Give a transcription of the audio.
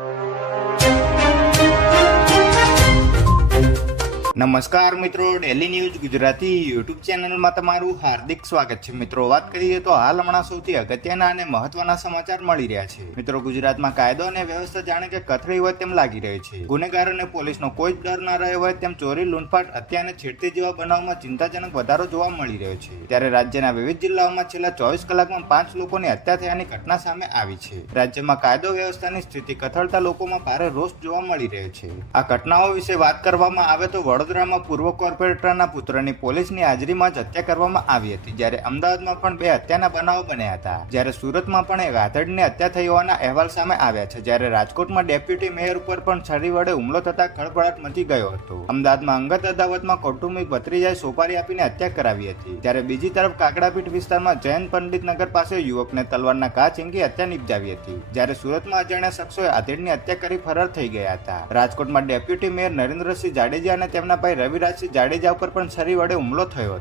you. નમસ્કાર મિત્રો daily news Gujarati YouTube ચેનલમાં તમારું હાર્દિક સ્વાગત છે. મિત્રો, વાત કરીએ તો હાલ હમણાં સૌથી અગત્યના અને મહત્વના સમાચાર મળી રહ્યા છે. મિત્રો, ગુજરાતમાં કાયદો અને વ્યવસ્થા જાણે કે કથળી હોય તેમ લાગી રહ્યો છે. ગુનેગારોને પોલીસનો કોઈ જ ડર ન રહ્યો હોય તેમ ચોરી, લૂંટફાટ હત્યા અને છેડતી જેવા બનાવમાં ચિંતાજનક વધારો જોવા મળી રહ્યો છે. ત્યારે રાજ્યના વિવિધ જિલ્લાઓમાં છેલ્લા ચોવીસ કલાકમાં પાંચ લોકોની હત્યા થયાની ઘટના સામે આવી છે. રાજ્યમાં કાયદો વ્યવસ્થાની સ્થિતિ કથળતા લોકોમાં ભારે રોષ જોવા મળી રહ્યો છે. આ ઘટનાઓ વિશે વાત કરવામાં આવે તો વડોદરામાં પૂર્વ કોર્પોરેટરના પુત્રની પોલીસની હાજરીમાં જ હત્યા કરવામાં આવી હતી. જ્યારે અમદાવાદમાં પણ બે હત્યાના બનાવો બન્યા હતા. જ્યારે સુરતમાં પણ એક આતડની હત્યા થઈ હોવાના અહેવાલ સામે આવ્યા છે. જ્યારે રાજકોટમાં ડેપ્યુટી મેયર ઉપર પણ છરી વડે હુમલો થતા ખળભળાટ મચી ગયો હતો. અમદાવાદમાં અંગત અદાવતમાં કૌટુંબિક ભત્રીજાએ સોપારી આપીને હત્યા કરાવી હતી. જ્યારે બીજી તરફ કાકડાપીઠ વિસ્તારમાં જૈન પંડિત નગર પાસે યુવકને તલવારના ઘા ચીંકી હત્યા નિપજાવી હતી. જ્યારે સુરતમાં અજાણ્યા શખ્સોએ આતેડની હત્યા કરી ફરાર થઈ ગયા હતા. રાજકોટમાં ડેપ્યુટી મેયર નરેન્દ્રસિંહ જાડેજા અને તેમના ભાઈ રવિરાજસિંહ જાડેજા ઉપર પણ છરી વડે હુમલો થયો